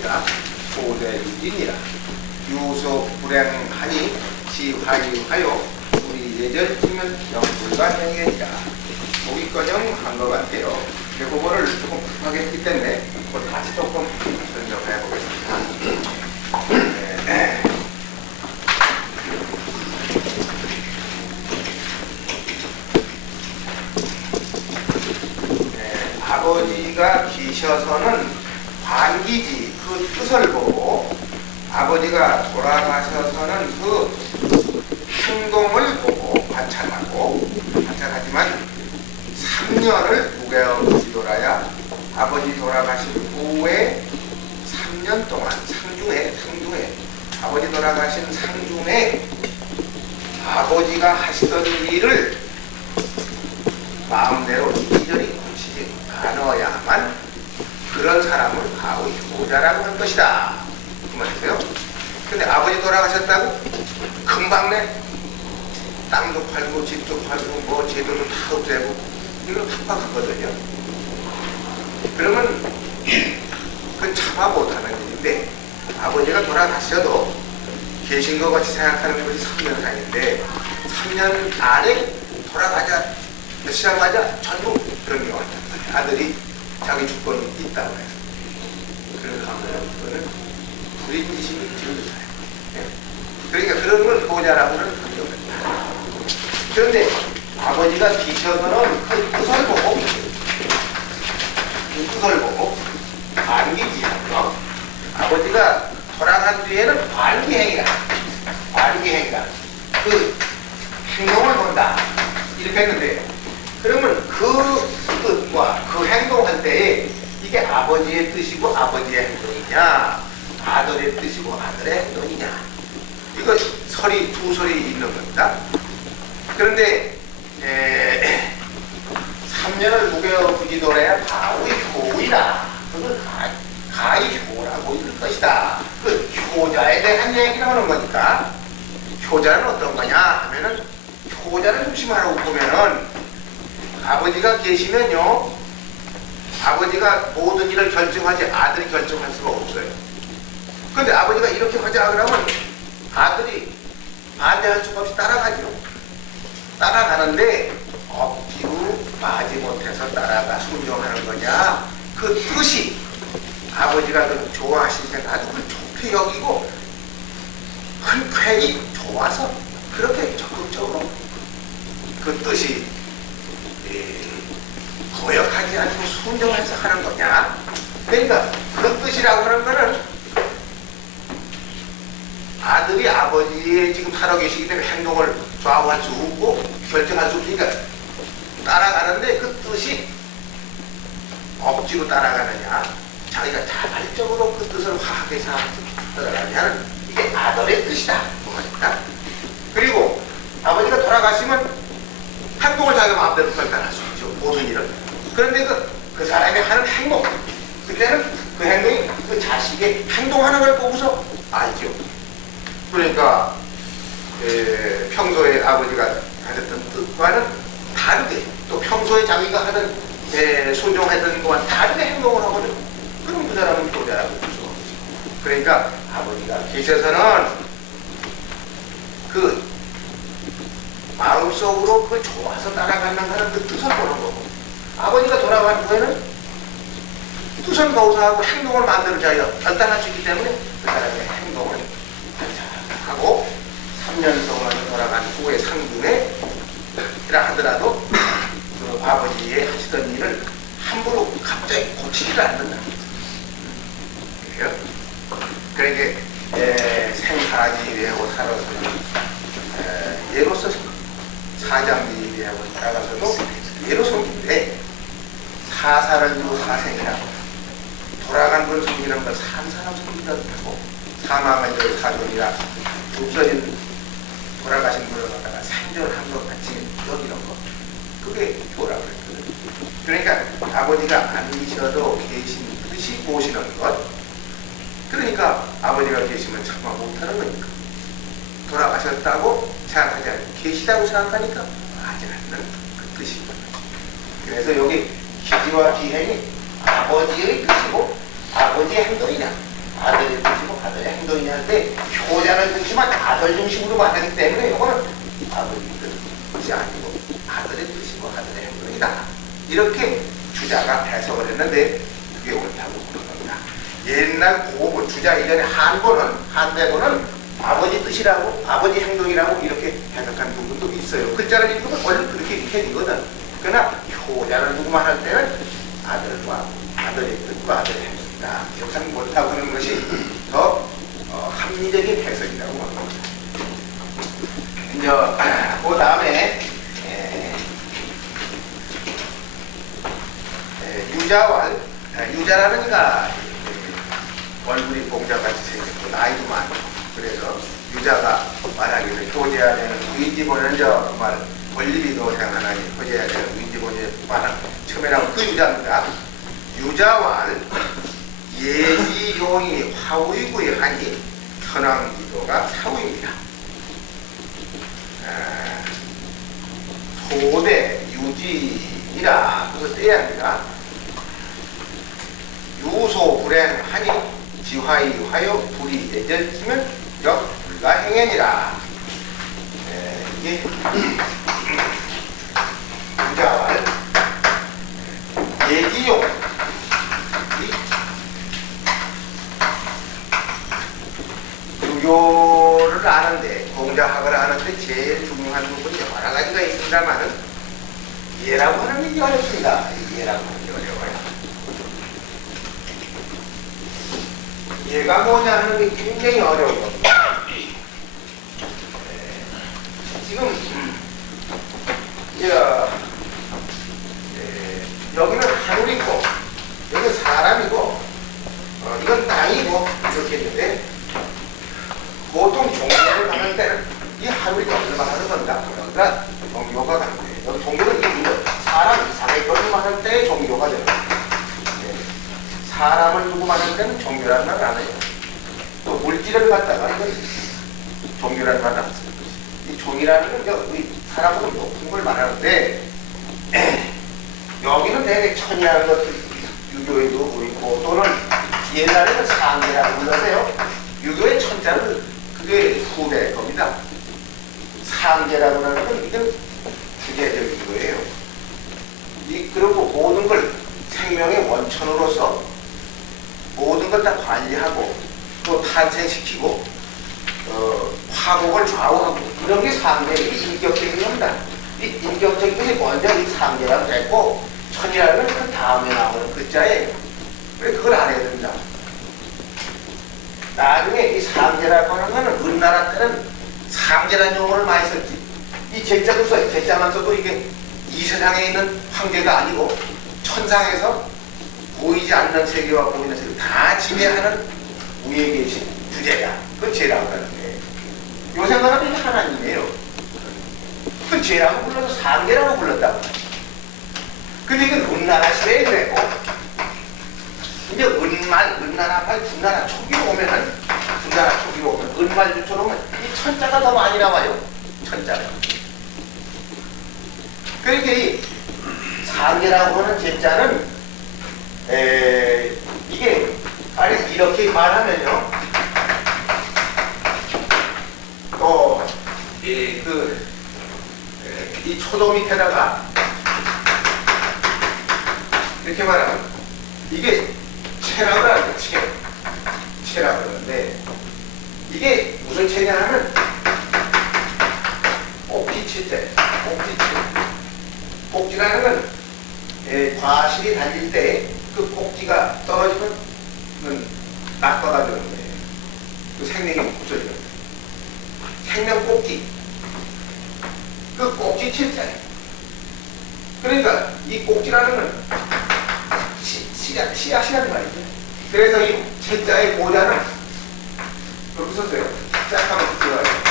하시니까 소대유진이라 유소 불행하니 시화유하여 우리 예절 지면 영불가행이니라. 보기꺼녕 한 것 같아요. 제 그거를 조금 급하게 했기 때문에 그걸 다시 조금 설명해 보겠습니다. 아버지가 계셔서는 관기지 그 뜻을 보고 아버지가 돌아가셔서는 그 행동을 보고 관찰하지만 3년을 무게업시돌아야 아버지 돌아가신 후에 3년 동안 상중에 아버지 돌아가신 상중에 아버지가 하시던 일을 마음대로 이리저리 고치지 않아야만 그런 사람을 바로 효자라고 할 것이다. 그 말이세요. 근데 아버지 돌아가셨다고 금방 내 땅도 팔고 집도 팔고 뭐 제도도 다 없애고 이거 팍팍하거든요. 그러면 그건 참아 못하는 일인데 아버지가 돌아가셔도 계신 것 같이 생각하는 것이 3년 사이인데 3년 안에 시작하자 전부 그런 경우가 있단 말이에요. 아들이 자기 주권이 있다고 해서. 그러면 그거는 불인지심이 증거사예요. 네? 그러니까 그런 걸 보자라고는 한 게 없다. 그런데 아버지가 계셔서는 그 뜻을 보고 관기지하며 아버지가 돌아간 뒤에는 관기행위가 그 행동을 본다 이렇게 했는데 그러면 그 행동할 때에 이게 아버지의 뜻이고 아버지의 행동이냐 아들의 뜻이고 아들의 행동이냐 이거 두 설이 있는 겁니다. 그런데 3년을 무게부지돌아야 가의 효이라 그걸 가의 효라고 이럴 것이다. 그 효자에 대한 얘기를 하는 거니까 효자는 어떤 거냐 하면은 효자를 중심으로 보면은 아버지가 계시면요 아버지가 모든 일을 결정하지 아들이 결정할 수가 없어요. 그런데 아버지가 이렇게 하자 그러면 아들이 반대할 수가 없이 따라가죠. 따라가는데 억지로 마지못해서 따라가 순종하는 거냐 그 뜻이 아버지가 그 좋아하시니까 아주 그 좋게 여기고 흔쾌히 좋아서 그렇게 적극적으로 그 뜻이 거역하지 않고 순종해서 하는 거냐. 그러니까 그 뜻이라고 하는 거는 아들이 아버지의 지금 살아계시기 때문에 행동을 좌우할 수 없고 결정할 수 없으니까 따라가는데 그 뜻이 억지로 따라가느냐 자기가 자발적으로 그 뜻을 화합해서 따라가느냐는 이게 아들의 뜻이다 그 말입니다. 그리고 아버지가 돌아가시면 행동을 자기가 마음대로 결단할 수 있죠. 모든 일을. 그런데 그 사람이 하는 행동 그때는 그 행동이 그 자식의 행동하는 걸 보고서 알죠. 그러니까 평소에 아버지가 가졌던 뜻과는 다르게 또 평소에 자기가 하던 순종했던 것과 다르게 행동을 하거든. 그럼 그 사람은 효자라고 볼 수가 없지. 그러니까 아버지가 계셔서는 그 마음속으로 그 좋아서 따라가는 하는 그 뜻을 보는 거고 아버지가 돌아간 후에는 뜻은 거우사하고 행동을 만들어 자기가 결단할 수 있기 때문에 그 사람의 행동을 관찰하고 3년 동안 돌아간 후에 상중에 하더라도 그 아버지의 하시던 일을 함부로 갑자기 고치지를 않는다. 그래요? 그러니까 생사지위하고 살아서는 예로서 사장지위하고 살아가서도 예로 섬긴데 사사를 사생이라고 돌아간 걸 섬기는 걸 산 사람 섬기다고 사망을 사존이라 없어진 돌아가신 분을 갖다가 생존한 것 같이 여기는 거 그게 효라고 했거든. 그러니까 아버지가 안 계셔도 계신 듯이 모시는 것 그러니까 아버지가 계시면 참아 못하는 거니까 돌아가셨다고 생각하지 않고 계시다고 생각하니까 하지 않는 그 뜻이거든. 그래서 여기 기지와 기행이 아버지의 뜻이고 아버지의 행동이냐 아들의 뜻이고 아들의 행동이냐 할 때 효자는 중심한 아들 중심으로 만나기 때문에 이거는 아버지 뜻이 아니고 아들의 뜻이고 아들의 행동이다. 이렇게 주자가 해석을 했는데 그게 옳다고 보는 겁니다. 옛날 고고 주자 이전에 한대고는 아버지 뜻이라고 아버지 행동이라고 이렇게 해석한 부분도 있어요. 글자를 읽으면 원래 그렇게 읽혀지거든. 그러나 효자를 두고만 할 때는 아들과 아들의 뜻과 아들의 행동이다. 이렇게 못하고 하는 것이 더 합리적인 해석이라고 합니다. 이제 그 다음에 유자라는 이가 얼굴이 공자같이 생겼고 나이도 많고 그래서 유자가 말하기를 효제해야 되는 위인지보는 정말 권리비 도생하나니 효제해야 되는 위인지보에 말한 처음에 나온 그 유자입니다. 유자왈 예지용이 화우이구이하니 현황지도가 사우입니다. 소대 유지이라 그거 떼야 합니다. 유소 불행하니 지화이 화요 불이 예절지면 역 불가행연이라. 이게 유자왈 예지용 유교를 아는데 공자학을 아는데 제일 중요한 부분이 여러 가지가 있습니다만은 예라고 하는 게 어렵습니다. 예라고 하는 게 어려워요. 얘가 뭐냐 하는 게 굉장히 어려운 겁니다. 지금 여기는 하늘이고 여기는 사람이고 이건 땅이고 이렇게 있는데 보통 종교를 하는 때는 이 하늘이 얼마 하는 건가? 그러니까 종교가 가는 거예요. 여기 종교는 이거 사람 이상의 것을 말할 때 종교가 되는 거예요. 사람을 두고 말할 때는 종교라는 말을 안 해요. 또 물질을 갖다가 이건 종교라는 말을 안 써요. 이 종이라는 건 우리 사람으로 높은 걸 말하는데 여기는 되게 천이라는 것도 유교에도 있고 또는 옛날에는 상계라고 불렀어요. 유교의 천자는 그게 후대 겁니다. 상계라고 하는 건 이건 주제적인 거예요. 그리고 모든 걸 생명의 원천으로서 모든 걸 다 관리하고 또 탄생시키고 화복을 좌우하고 이런 게 상계의 인격적인 겁니다. 이 인격적인 것이 먼저 이 상계라고 했고 천이라는 건 그 다음에 나오는 글자예요. 그래 그걸 알아야 됩니다. 나중에 이 상계라고 하는 거는 은나라 때는 상계라는 용어를 많이 썼지. 이 제자도 써요. 제자만 써도 이게 이 세상에 있는 황제가 아니고 천상에서 보이지 않는 세계와 보이는 세계 다 지배하는 위에 계신 주제야. 그건 죄라고 하는 거예요. 요새 말하면 이게 하나님이에요. 그 죄라고 불러서 상계라고 불렀다고. 근데 이건 은나라 시대에 그랬고 이제 은나라 말 군나라 초기로 오면은 군나라 초기로 오면 은말주처럼 오면 이 천자가 더 많이 나와요. 천자가. 그러니까 이 상계라고 하는 제자는 이게 아니 이렇게 말하면요 또 이 초도 밑에다가 이렇게 말하면 이게 체라고 하는 체라고 하는데 이게 무슨 체냐 하면 꼭지체자 꼭지라는 건 과실이 달릴 때 그 꼭지가 떨어지면 막 떨어지는 거예요. 그 생명이 없어지는 거예요. 생명 꼭지 그 꼭지 체자예요. 그러니까 이 꼭지라는 건 씨앗이라는 말이죠. 그래서 이 체자의 모자는 그렇게 썼어요. 짝하면 들어가요.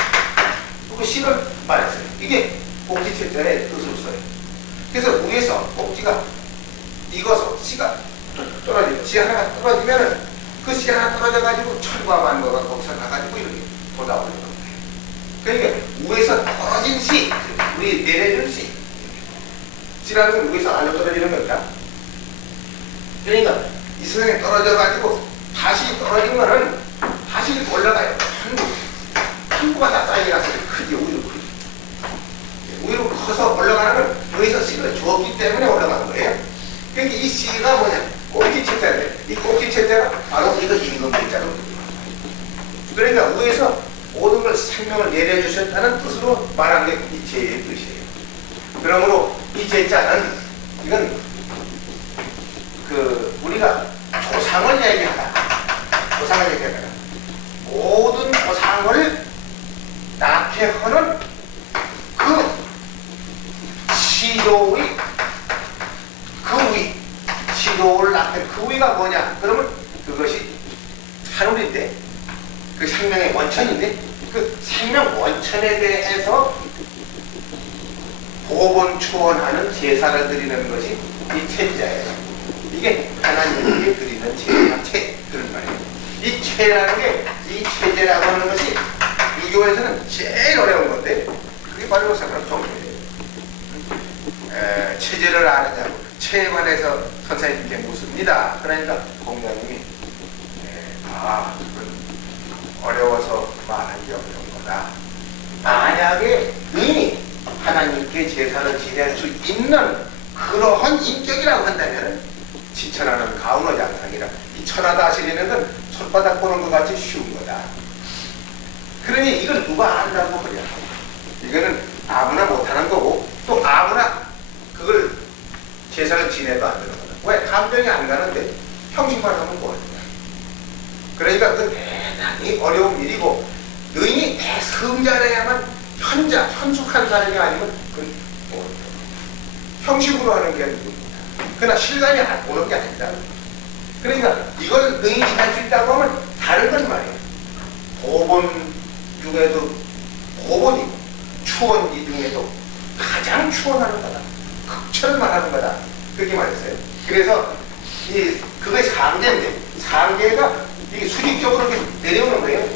그 씨를 말했어요. 이게 꼭지 체자의 뜻으로 써요. 그래서 위에서 꼭지가 익어서 씨가 떨어지고 씨 하나가 떨어지면은 그 씨 하나 떨어져가지고 철과 만거가 거기서 나가지고 이렇게 돋아오는 겁니다. 그러니까 위에서 떨어진 씨, 우리 내려준 씨라는 건 위에서 아래로 떨어지는 겁니다. 그러니까 이 세상에 떨어져가지고 다시 떨어지면은 다시 올라가요. 한부가 다 쌓여가서 크지, 오히려 크지. 오히려 커서 올라가는 걸 여기서 C를 주었기 때문에 올라가는 거예요. 그러니까 이 C가 뭐냐? 꼭지 채자인데, 이 꼭지 채자가 바로 이거 임금 채자로. 그러니까 위에서 모든 걸 생명을 내려주셨다는 뜻으로 말한 게 이 제의 뜻이에요. 그러므로 이 제자는 이건 우리가 조상을 얘기하다. 조상을 얘기하다. 모든 조상을 낳게 하는 그 시도의 그 위, 시도를 낳게 그 위가 뭐냐? 그러면 그것이 하늘인데, 그 생명의 원천인데, 그 생명 원천에 대해서 보본추원하는 제사를 드리는 것이 이 채자예요. 이게 하나님께 드리는 제사, 그런 말이에요. 이 채라는 게, 이 체제라고 하는 것이 유교에서는 제일 어려운 건데, 그게 바로 정리예요. 체제를 아느냐고, 체에 관해서 선생님께 묻습니다. 그러니까 공자님이 그건 어려워서 말하기 어려운 거다. 만약에 이 하나님께 제사를 지낼 수 있는 그러한 인격이라고 한다면 지천하는 가운어 장상이라, 이 천하다스리는 건 손바닥 보는 것 같이 쉬운 거다. 그러니 이걸 누가 안다고 하냐? 이거는 아무나 못하는 거고, 또 아무나 그걸 제사를 지내도 안 되는 거다. 왜? 감정이 안 가는데 형식만 하면 뭐하냐? 그러니까 그건 대단히 어려운 일이고, 너희 대성자라야만 현숙한 사람이 아니면 그건 뭐 형식으로 하는 게 아니고, 그러나 실감이 안 오는 게 아니다. 그러니까 이걸 너희 지낼 수 있다고 하면 다른 건 말이에요. 고본 중에도 고본이고 추원이 중에도 가장 추원하는 거다. 극철을 말하는 거다. 그렇게 말했어요. 그래서 그게 상계인데, 상계가 이게 수직적으로 이렇게 내려오는 거예요.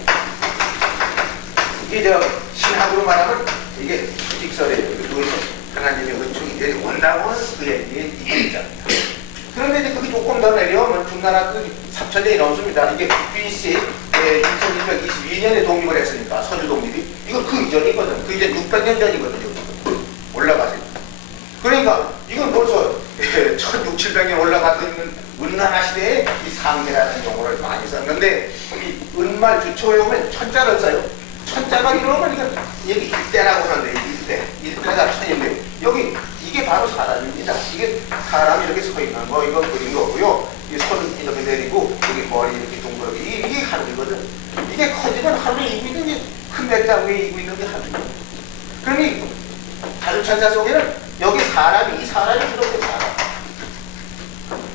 이게 신학으로 말하면 이게 수직설이에요. 그래서 하나님의 은총이 내려온다고 하는 그 얘기의 이해입니다. 그런데 이제 그게 조금 더 내려오면 중나라 삽천년이 넘습니다. 이게 BC 2122년에 독립을 했으니까, 서주 독립이. 이거 그 이전이거든. 그 이제 600년 전이거든요. 올라가서. 그러니까 이건 벌써 1600, 700년 올라가서 있는 은나라 시대에 이 상계라는 용어를 많이 썼는데, 이 은말 주초에 오면 천자를 써요. 천자가 이러면 이건 여기 일대라고 하는데, 일대가 천인데, 여기 이게 바로 사람입니다. 이게 사람이 이렇게 서 있는 거, 이거 그린 거고요. 이 손 이렇게 내리고, 여기 머리 이렇게 동그랗게, 이게 하늘이거든. 이게 커지면 하늘에 이고 있는 게, 큰 백자 위에 이고 있는 게 하늘이거든. 그러니 다루천사 속에는 여기 사람이, 이 사람이 이렇게 살아.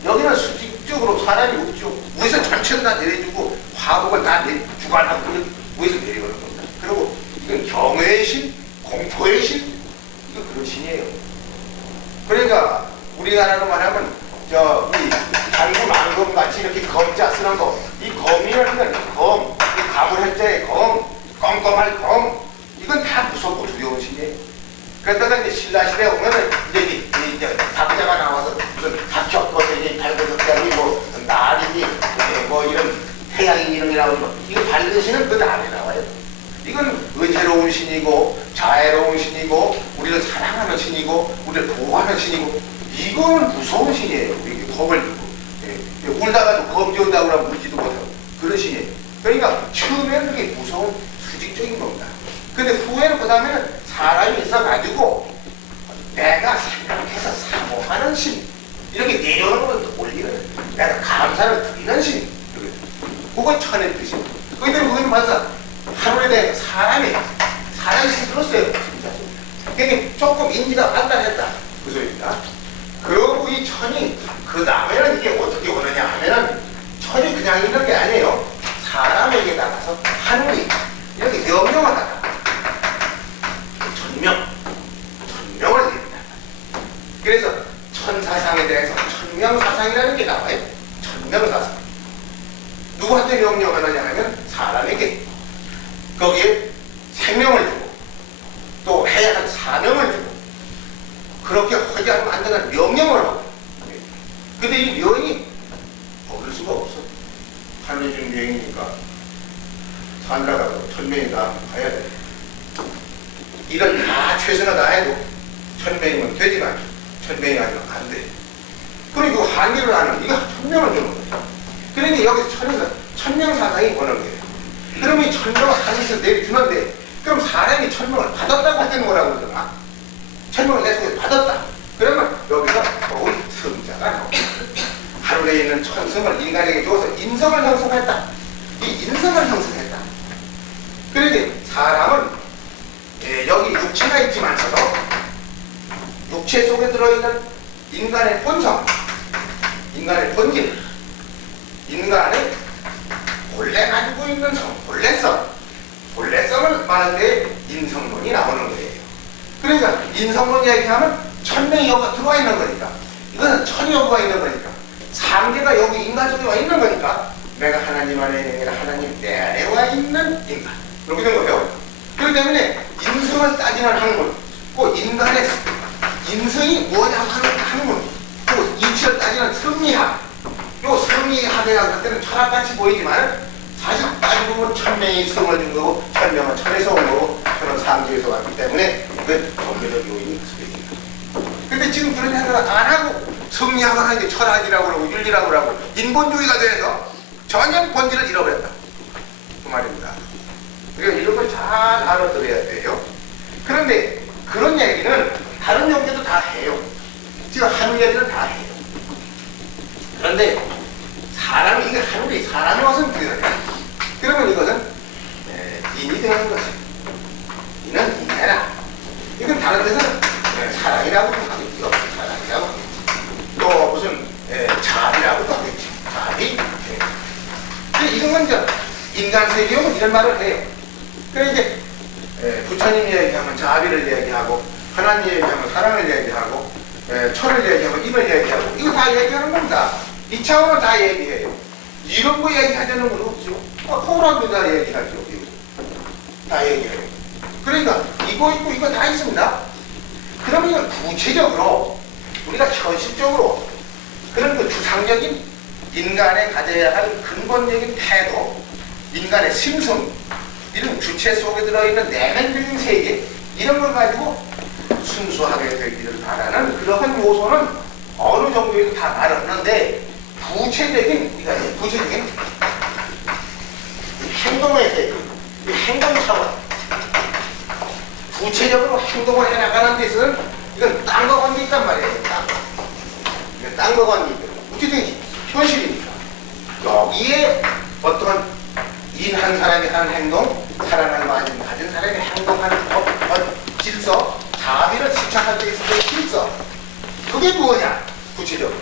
여기는 수직적으로 사람이 없죠. 위에서 전체를 다 내려주고 화복을 다 주관하고 위에서 내려오는 겁니다. 그리고 이건 경외의 신, 공포의 신, 이거 그런 신이에요. 그러니까 우리나라로 말하면 이 장구만금 같이 이렇게 검자 쓰는 거, 이 검이라는 건 검, 이 가물현자의 검, 껌껌할 검, 이건 다 무섭고 두려운 신이에요. 그러다가 이제 신라시대에 오면은 이제 박자가 나와서 무슨 박혁거든이 발버둥자니 뭐 나리니 뭐 이런 태양인 이런 게 나오고, 이거 밝은 신은 그 다음에 나와요. 이건 은혜로운 신이고 자애로운 신이고 우리를 사랑하는 신이고 우리를 보호하는 신이고, 이거는 무서운 신이에요. 이게 겁을 주고, 울다가도 겁 지운다고 하면 울지도 못하고 그런 신이에요. 그러니까 처음에는 그게 무서운 수직적인 겁니다. 근데 후에는 그 다음에는 사람이 있어가지고 내가 생각해서 사모하는 신, 이렇게 내려오는 걸 올리는, 내가 감사를 드리는 신, 그거 천의 뜻이에요. 근데 그건 맞아. 하늘에 대해 사람이 스스로써요. 그게 조금 인지가 발달했다, 그 소리입니다. 그리고 이 천이 그 다음에는 이게 어떻게 오느냐 하면은, 천이 그냥 있는 게 아니에요. 사람에게 나가서 하늘이 이렇게 명령을 하다. 천명을 드립니다. 그래서 천사상에 대해서 천명사상이라는 게 나와요. 천명사상. 누구한테 명령하느냐 하면 사람에게 거기에 생명을 주고 또 해야 할 사명을 주고, 그렇게 하지 않으면 안 되는 명령을 하고. 근데 이 명이 어길 수가 없어. 한리중 여행이니까 산다가 천명이가 가야 돼. 이걸 다 최선을 다해도 천명이면 되지만 천명이 아니면 안 돼. 그리고 한계를 하는 이거 천명을 주는 거예요. 그러니까 여기서 천명 사상이 오는 거예요. 그러면 이 천명을 하늘에서 내려주는데 그럼 사람이 천명을 받았다고 하는 거라고 그러잖아. 천명을 내 속에 받았다. 그러면 여기서 좋은 성자가 나옵니다. 하늘에 있는 천성을 인간에게 주어서 인성을 형성했다. 이 인성을 형성했다. 그러니 사람은 여기 육체가 있지만서도 육체 속에 들어있는 인간의 본성, 인간의 본질, 인간의 본래 가지고 있는 본래성을 말할 때 인성론이 나오는 거예요. 그러니까 인성론 얘기하면 천명이 여기가 들어와 있는 거니까, 이거는 천이 여기가 있는 거니까, 상계가 여기 인간 속에 와 있는 거니까 내가 하나님 안에 내가 하나님 내 안에 와 있는 인간, 그렇게 된 거예요. 그렇기 때문에 인성을 따지는 학문, 그 인간의 인성이 뭐냐 하는 학문, 그 이치를 따지는 성리학, 요 성리학이라고 할 때는 철학같이 보이지만 사실 따지고 보면 천명이 성을 준 거고 천명은 천에서 온 거고 천은 상계에서 왔기 때문에 그 종교적 요인이 있습니다. 근데 지금 그런 생각을 안 하고 성리학을 하는데 철학이라고 그러고 윤리라고 그러고 인본주의가 돼서 전혀 본질을 잃어버렸다. 그 말입니다. 그러니까 이런 걸 잘 알아들어야 돼요. 그런데 그런 얘기는 다른 종교도 다 해요. 지금 하는 얘기는 다 해요. 그런데 사람이, 이게 하늘이 사람이 와서 믿어요. 그러면 이것은 인이 되는 것이에요. 이는 인해라. 이건 다른 데서는 사랑이라고도 하겠죠. 사랑이라고 하겠죠. 또 무슨 자비라고도 하겠죠. 자비. 근데 이런 건 이제 인간 세계용은 이런 말을 해요. 그래서 이제 부처님 얘기하면 자비를 얘기하고 하나님 얘기하면 사랑을 얘기하고 철을 얘기하면 입을 얘기하고 이거 다 얘기하는 겁니다. 이 차원은 다 얘기해요. 이런 거 얘기하자는 건 없죠. 코란도 다 얘기하죠. 이거. 다 얘기해요. 그러니까 이거 있고 이거 다 있습니다. 그러면 이건 구체적으로 우리가 현실적으로 그런 그 추상적인 인간의 가져야 할 근본적인 태도, 인간의 심성, 이런 주체 속에 들어있는 내면적인 세계, 이런 걸 가지고 순수하게 되기를 바라는 그러한 요소는 어느 정도에도 다 알았는데 구체적인 행동의 세계, 이 행동 차원, 구체적으로 행동을 해나가는 데 있어서는 이건 땅과 관계 있단 말이에요. 땅과 관계 있다. 어쨌든 현실이니까 여기에 어떤 인 한 사람이 하는 행동, 사랑을 가진 사람이 행동하는 질서, 자비를 집착할 때 있어서의 질서, 그게 뭐냐? 구체적으로.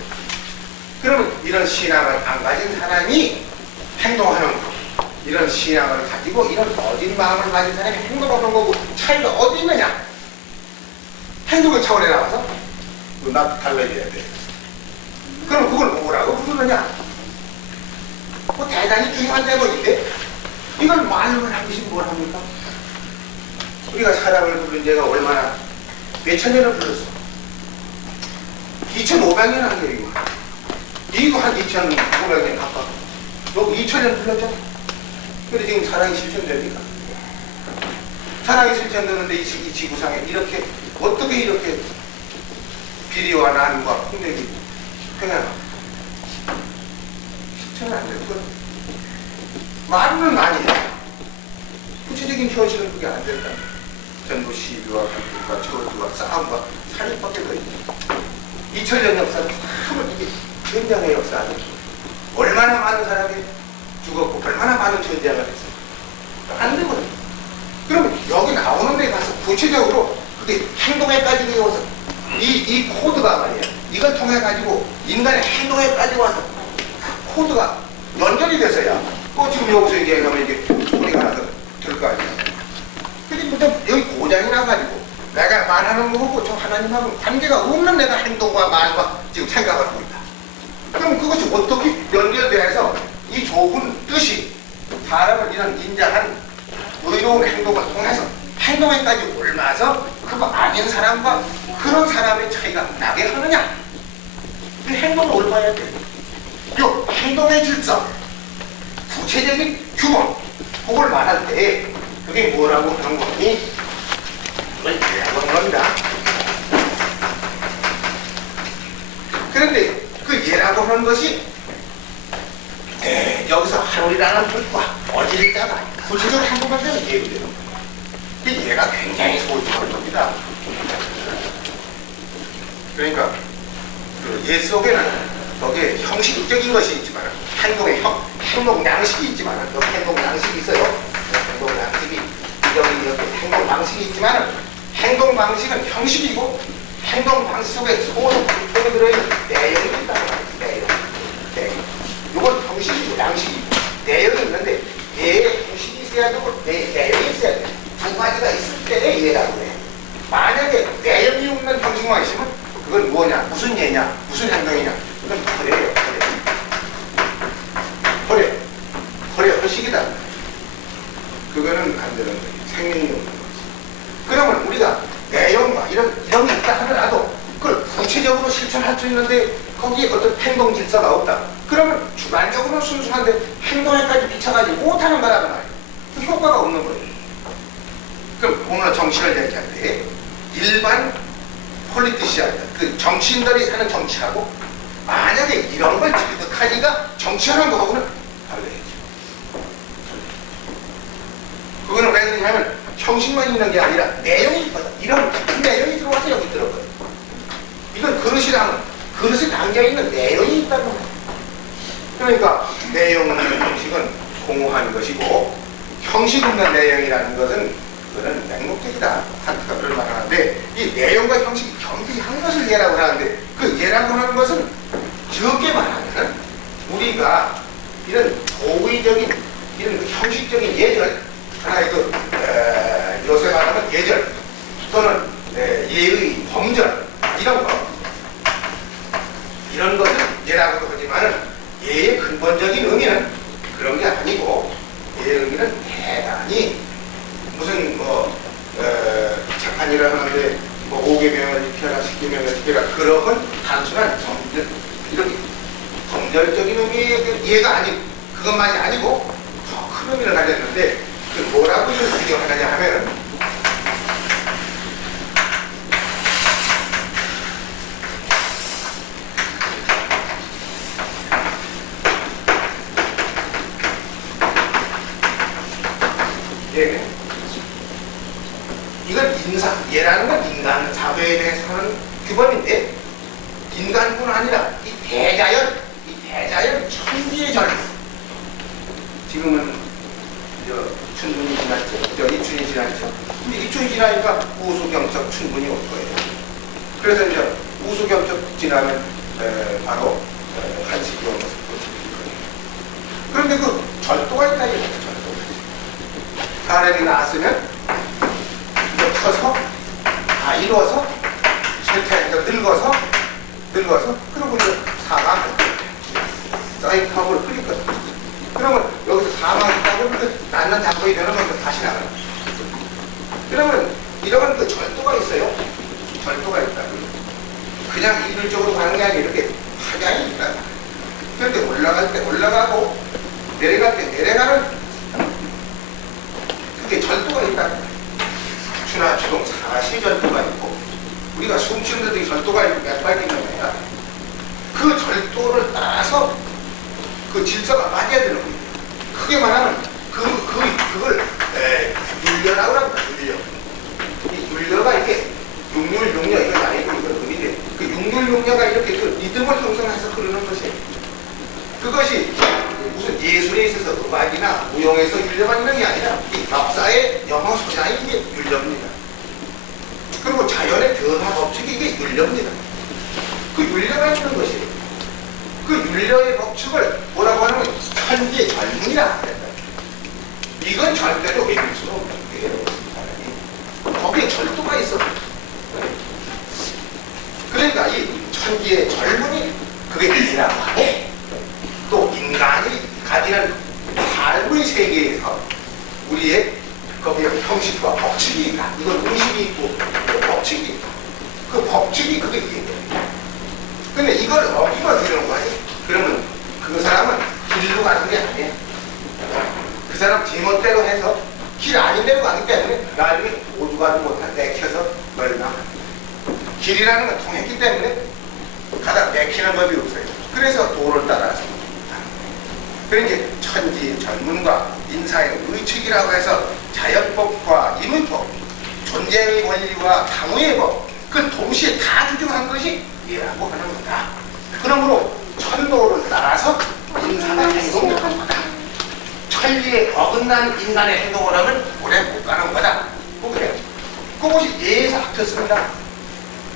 그러면 이런 신앙을 안 가진 사람이 행동하는 거, 이런 신앙을 가지고 이런 어진 마음을 가진 사람이 행동하는 거고 차이가 어디 있느냐? 행동의 차원에 나와서 나도 달라져야 돼. 그럼 그걸 뭐라고 부르느냐? 뭐 대단히 중요한 내용인데 이걸 말로 한 것이 뭘 합니까? 우리가 사랑을 부른 지가 얼마나 몇천 년을 불렀어? 2500년 한 얘기고 이거 한 2500년 가까워. 너 2000년 불렀죠? 근데 지금 사랑이 실천됩니까? 사랑이 실천되는데 이 지구상에 이렇게 어떻게 이렇게 비리와 난과 폭력이 평행합니까? 실천은 안 되는 거예요. 말은 아니에요. 구체적인 현실은 그게 안 될까? 전부 시비와 불과 저주와 싸움과 살인밖에 더 있죠. 2000년 역사는 참 이게 굉장한 역사 아니에요. 얼마나 많은 사람이 죽었고 얼마나 많은 전쟁을 했어요. 안 되거든요. 그럼 여기 나오는 데 가서 구체적으로 그게 행동에까지 되어서 이 코드가 말이에요. 이걸 통해 가지고 인간의 행동에까지 와서 코드가 연결이 돼서야 지금 여기서 얘기하면 이게 소리가 하나 들 거 아니에요. 근데 여기 고장이 나가지고 내가 말하는 거고 저 하나님하고 관계가 없는 내가 행동과 말과 지금 생각을 하고 있다. 그럼 그것이 어떻게 연결돼서 이 좁은 뜻이 사람을 이런 인자한 의로운 행동을 통해서 행동에까지 올라서 그거 아닌 사람과 그런 사람의 차이가 나게 하느냐? 이 행동을 올바야 돼. 이 행동의 질서, 구체적인 규모, 그걸 말할 때 그게 뭐라고 하는 거니? 그걸 예라고 하는 겁니다. 그런데 그 예라고 하는 것이 여기서 하루이라는 뜻과 어질자가 구체적으로 한국만 되면 예가 되는 거예요. 그 예가 굉장히 소중한 겁니다. 그러니까 그 예 속에는 거기에 형식적인 것이 있지만 행동 양식이 있지만 그 행동 양식이 있어요. 행동 양식이 여기 이렇게 행동 방식이 있지만 행동 방식은 형식이고 행동 방식 속에 속에 들어있는 내용이 있다고 합니다. 내용. 이건 형식이고 양식이고 내용이 있는데 예의 형식이 있어야 되고 내용이 있어야 돼. 두 가지가 있을 때 예라고 해. 만약에 내용이 없는 형식만 있으면 그건 뭐냐? 무슨 예냐? 무슨 행동이냐? 그건 허례예요. 허례 허식이다. 그거는 안 되는 거예요. 생명이 없는 거지. 그러면 우리가 내용과 이런 게 있다 하더라도 그걸 구체적으로 실천할 수 있는데 거기에 어떤 행동 질서가 없다. 그러면 주관적으로 순수한데 행동에까지 미쳐가지고 못하는 거라는 말이에요. 그 효과가 없는 거예요. 그럼 오늘 정치를 얘기할 때 일반 폴리티시안, 그 정치인들이 하는 정치하고 만약에 이런 걸 지득하니까 정치하는 거하고는 달라야죠. 그거는 왜 그러냐면 형식만 있는 게 아니라 내용이 있거든. 이런 깊은 내용이 들어와서 여기 들어거든. 이건 그릇이라면 그릇에 담겨있는 내용이 있다는 거예요. 그러니까 내용 없는 형식은 공허한 것이고 형식 없는 내용이라는 것은 그거는 맹목적이다. 칸트가 그런 말을 하는데 이 내용과 형식이 겸비한 것을 예라고 하는데 그 예라고 하는 것은 적게 말하면 우리가 이런 도의적인 이런 그 형식적인 예절 하나의 그 요새 말하면 예절 또는 예의 범절 이런 것을 예라고도 하지만은 예의 근본적인 의미는 그런 게 아니고 예의 의미는 대단히 무슨 착한 일을 하는데 5계명을 지켜라 10계명을 지켜라 그런 단순한 이렇게 범절적인 의미의 이해가 아니고 그것만이 아니고 더 큰 의미를 가졌는데 그 뭐라고 이걸 비교하느냐 하면은 이건 예라는 건 인간 사회에 대해서 하는 규범인데 인간뿐 아니라 이 대자연 천지의 절 지금은 춘분이 지났죠. 이춘이 지났죠. 근데 이춘이 지나니까 우수경적 춘분이 올 거예요. 그래서 이제 우수경적 지나면 바로 한식이 오는 것을 보여줄 거예요. 그런데 그 절도가 있다 이거죠. 사람이 낳았으면 이제 커서 다 이루어서 실패해서 늙어서 그리고 이제 사망 쌓인 파업을 끓일 거예요. 그러면 여기서 사망했다고 낳는 작업이 되는 건 다시 나가요. 그러면 이런 그 절도가 있어요. 절도가 있다. 그냥 일률적으로 가는 게 아니라 이렇게 파장이 있다. 그런데 올라갈 때 올라가고 내려갈 때 내려가는 그게 절도가 있다. 추나 추동 사시 절도가 있고 우리가 숨쉬는 데도 절도가 있고 몇 발이 있는 거야. 그 절도를 따라서 그 질서가 맞아야 되는 거예요. 크게 말하면 그걸 율려라고 합니다. 율려. 이 율려가 이게 육률 이건 아니고 이건 의미인데 그 육률 이렇게 그 리듬을 형성해서 흐르는 것이에요. 그것이 무슨 예술에 있어서 음악이나 무용에서 율려가 있는 게 아니라 이 역사의 영어 소장이 이게 율려입니다. 그리고 자연의 변화 법칙이 이게 율려입니다. 그 율려가 있는 것이에요. 그 율려의 법칙을 뭐라고 하냐면 천지의 젊은이라 합니다. 이건 절대로 외길 수는 없는 거예요. 거기에 절도가 있어. 그러니까 이 천지의 젊은이 그게 일이라고 하네. 또 인간이 가지는 삶의 세계에서 우리의 거기에 형식과 법칙이 있다. 이건 의식이 있고 법칙이 있다. 그 법칙이 그게 이해돼요. 근데 이걸 어기면 되는 거 아니에요? 그러면 그 사람은 길로 가는 게 아니에요. 사람 제멋대로 해서 길 아닌 데로 가기 때문에 나중에 모두 가지 못한 내켜서 멸망한다. 길이라는 건 통했기 때문에 가다 내키는 법이 없어요. 그래서 도를 따라서 그러니까 천지 전문과 인사의 의측이라고 해서 자연법과 인의법, 존재의 원리와 당우의 법, 그 동시에 다 규정한 것이 예라고 하는 거다. 그러므로 천도를 따라서 인사가 행동하는 거다. 천리에 어긋난 인간의 행동을 하면 오래 못 가는 거다. 그래요. 그것이 예에서 합쳤습니다.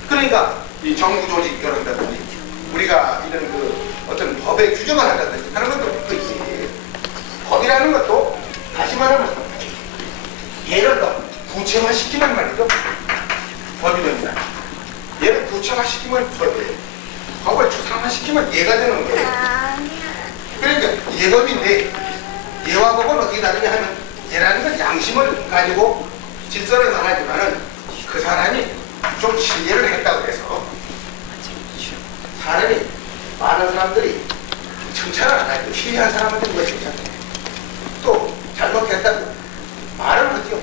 그러니까 이 정부 조직 이런다든지 우리가 이런 그 어떤 법의 규정을 한다든지 하는 것도 그 예. 법이라는 것도 다시 말하면 예를 더 구체화시키면 말이죠. 법이 됩니다. 예를 구체화시키면 법이에요. 법을 추상화시키면 예가 되는 거예요. 그러니까 예법인데 예와 법은 어떻게 다르냐 하면 예라는 건 양심을 가지고 질서를 말하지만은 그 사람이 좀 신뢰를 했다고 해서 사람이 많은 사람들이 칭찬을 안 하죠. 신뢰한 사람한테 누가 칭찬해요. 또 잘못했다고 말을 하죠.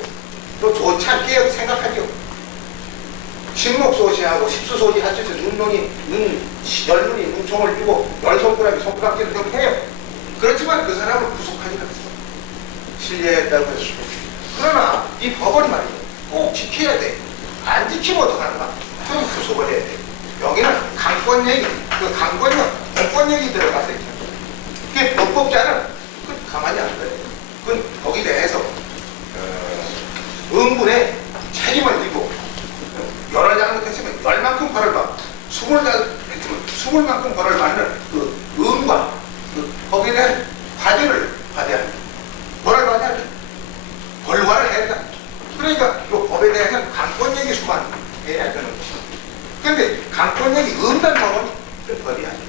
또 좋지 않게 생각하죠. 식목소시하고 십수소시 합쳐서 열눈이 눈총을 띄고 열 손가락이 손가락질을 좀 해요. 그렇지만 그 사람을 구속하지 않았어. 신뢰했다고 해서. 그러나 이 법은 말이에요. 꼭 지켜야 돼. 안 지키면 어떡하는가? 그럼 구속을 해야 돼. 여기는 강권얘기, 그 강권력, 공권력이 들어가서 있잖아. 그게 법법자는 가만히 안 둬요. 그건 거기에 대해서 응분에 책임을 지고 여러 잘못했으면 열만큼 벌을 받고 20잘못했으면 20만큼 벌을 받는 그 응과 그 거기에 대한 과제를 받아야 합니다. 벌을 받아야 돼. 벌과를 해야 된다. 그러니까 이 법에 대해서는 강권력이 수반해야 되는 것이죠. 그런데 강권력이 없는 법은 법이 아니에요.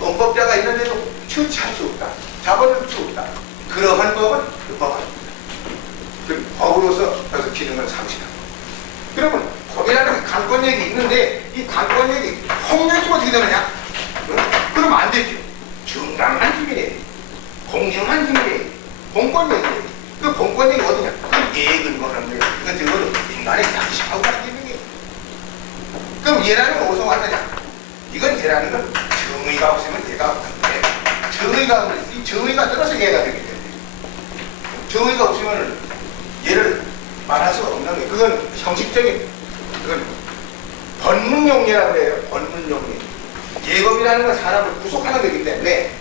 헌법자가 있는데도 처치할 수 없다. 잡아줄 수 없다. 그러한 법은 그 법 아닙니다. 그 법으로서 여기서 기능을 상실합니다. 그러면 법이라는 강권력이 있는데 이 강권력이 폭력이 어떻게 되느냐? 그러면 안 되죠. 정당한 힘이래. 공정한 힘이래. 공권력이래. 그 공권력이 어디냐? 그 예에 근거하는 거예요. 이건 적어도 인간의 양심하고 같은 게. 그럼 예라는 건 어디서 왔느냐? 이건 예라는 건 정의가 없으면 예가 없는데 정의가 떨어서 예가 되기 때문에 정의가 없으면 예를 말할 수가 없는 거예요. 그건 형식적인 그건 번문용예라고 해요. 번문용예. 예법이라는 건 사람을 구속하는 거기 때문에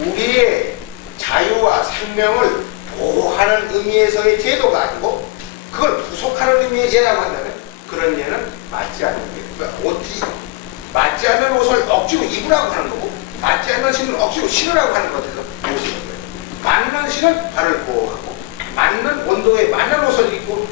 우리의 자유와 생명을 보호하는 의미에서의 제도가 아니고 그걸 구속하는 의미의 예라고 한다면 그런 예는 맞지 않는 거예요. 그러니까 맞지 않는 옷을 억지로 입으라고 하는 거고 맞지 않는 신을 억지로 신으라고 하는 것에서 옷이 있는 거예요. 맞는 신은 발을 보호하고 맞는 온도에 맞는 옷을 입고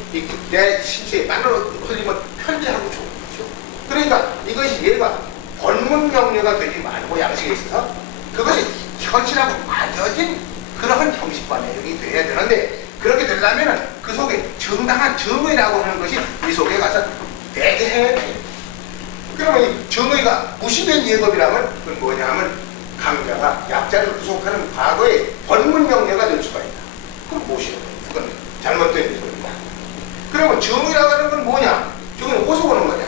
내 신체에 맞는 옷을 입으면 편리하고 좋은 거죠. 그러니까 이것이 예가 본문명료가 되지 말고 양식에 있어서 그것이 현실하고 맞아진 그러한 형식과 내용이 돼야 되는데 그렇게 되려면 그 속에 정당한 정의라고 하는 것이 이 속에 가서 대개해야 돼요. 그러면 이 정의가 무시된 예법이라면 그건 뭐냐면 강자가 약자를 구속하는 과거의 본문명료가 될 수가 있다. 그럼 무시해요. 그건 잘못된 예법이다. 그러면 정의라고 하는 건 뭐냐? 정의는 어디서 오는 거냐?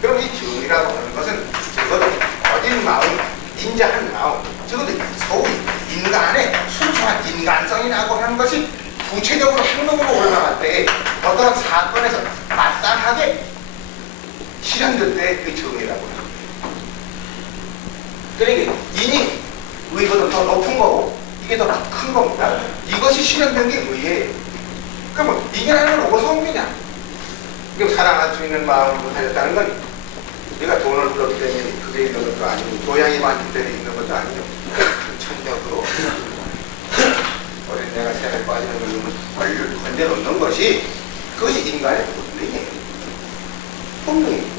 그럼 이 정의라고 하는 것은 적어도 거짓 마음, 인자한 마음, 적어도 소위 인간의 순수한 인간성이라고 하는 것이 구체적으로 행동으로 올라갈 때 어떤 사건에서 마땅하게 실현될 때 그 정의라고 합니다. 그러니까 인이 의보다 더 높은 거고 이게 더 큰 겁니다. 이것이 실현된 게 의예요. 그러면 이게라는 건 어디서 온 거냐? 그럼 사랑할 수 있는 마음으로 살렸다는 건 내가 돈을 벌었기 때문에 그게 있는 것도 아니고 고양이 많기 때문에 있는 것도 아니고 천적으로 어린 내가 새에 빠지는 걸 건져놓는 것이 그것이 인간의 본능이에요. 본능이에요.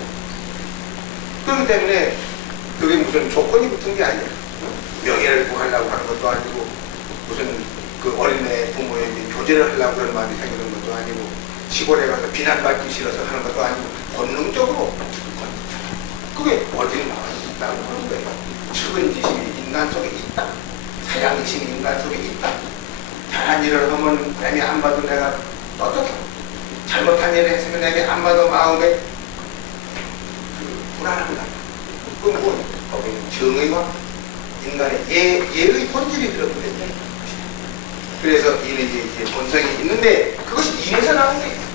그렇기 때문에 그게 무슨 조건이 붙은 게 아니에요. 명예를 구하려고 하는 것도 아니고 무슨 그 어린애 부모에게 교제를 하려고 그런 마음이 생기는 것도 아니고 시골에 가서 비난받기 싫어서 하는 것도 아니고 본능적으로 그게 어딜 나왔다고 하는 거예요. 측은지심이 인간 속에 있다. 사양지심이 인간 속에 있다. 일을 하면 애미 안 봐도 내가 어떻게 잘못한 일을 했으면 애미 안 봐도 마음에 불안합니다. 그럼 뭐 거기는 정의와 인간의 예의 본질이 들어있거든요. 그래서 이제 본성이 있는데 그것이 인에서 나온 게 있어요.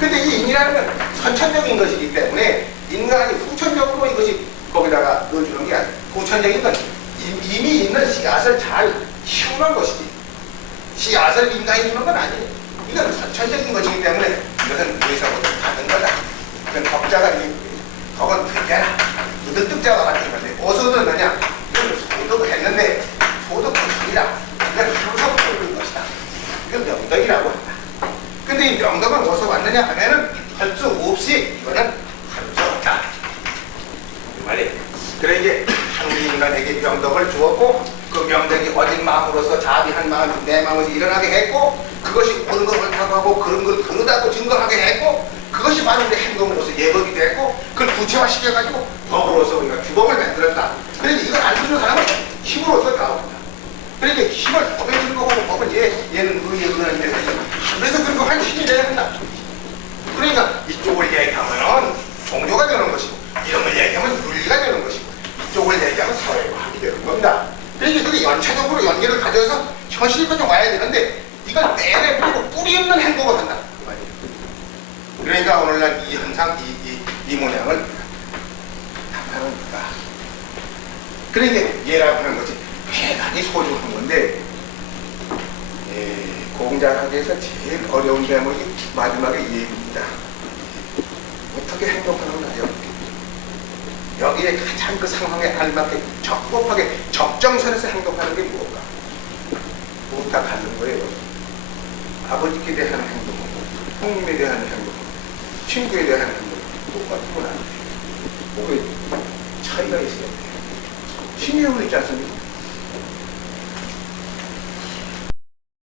근데 이 인이라는 건 선천적인 것이기 때문에 인간이 후천적으로 이것이 거기다가 넣어주는 게 아니에요. 후천적인 건 이미 있는 씨앗을 잘 키우는 것이지 씨앗을 인간이 주는 건 아니에요. 이건 선천적인 것이기 때문에 이것은 의사보다 다른 거다. 그건 덕자가 덕은 특자라 무득득자와 같은 건데 어디서 얻었느냐? 이건 소득을 했는데 소득은 아니라 이건 항상 소득인 것이다. 이건 명덕이라고 한다. 근데 이 명덕은 어디서 왔느냐 하면은 할 수 없이 이거는 할 수 없다. 이 말이에요. 그래 이제 한국 인간에게 명덕을 주었고 그 명덕이 어진 마음으로서 자비한 마음, 내 마음에서 일어나게 했고 그것이 옳은 걸 옳다고 그런 걸 그러다고 증거하게 했고 그것이 바로 우리 행동으로서 예법이 됐고 그걸 구체화시켜가지고 법으로서 우리가 규범을 만들었다. 그러니까 이걸 안 주는 사람은 힘으로서 나옵니다. 그러니까 힘을 법에 주는 거고 법은 얘는 의에 그러는데 그래서 그런 거 한 힘이 돼야 한다. 그러니까 이쪽을 얘기하면은 종교가 되는 것이고 이런 얘기하면 윤리가 되는 것이고 이쪽을 얘기하면 사회과학이 되는 겁니다. 그러니까 그게 연차적으로 연계를 가져서 현실까지 와야 되는데 이걸 내내 뿌리고 뿌리 없는 행동을 한다. 그 말이에요. 그러니까 오늘날 이 현상, 이 모양을 나타나는 거다. 그러니까 예라고 하는 것이 대단히 소중한 건데 공자학에서 제일 어려운 대목이 마지막에 예입니다. 어떻게 행동하는가요? 여기에 가장 그 상황에 알맞게 적법하게 적정선에서 행동하는 게 무엇인가? 부탁하는 거예요. 아버지께 대한 행동하고 형님에 대한 행동하고 친구에 대한 행동 똑같은 건 아니에요. 왜 차이가 있어요? 신의형이 있지 않습니까?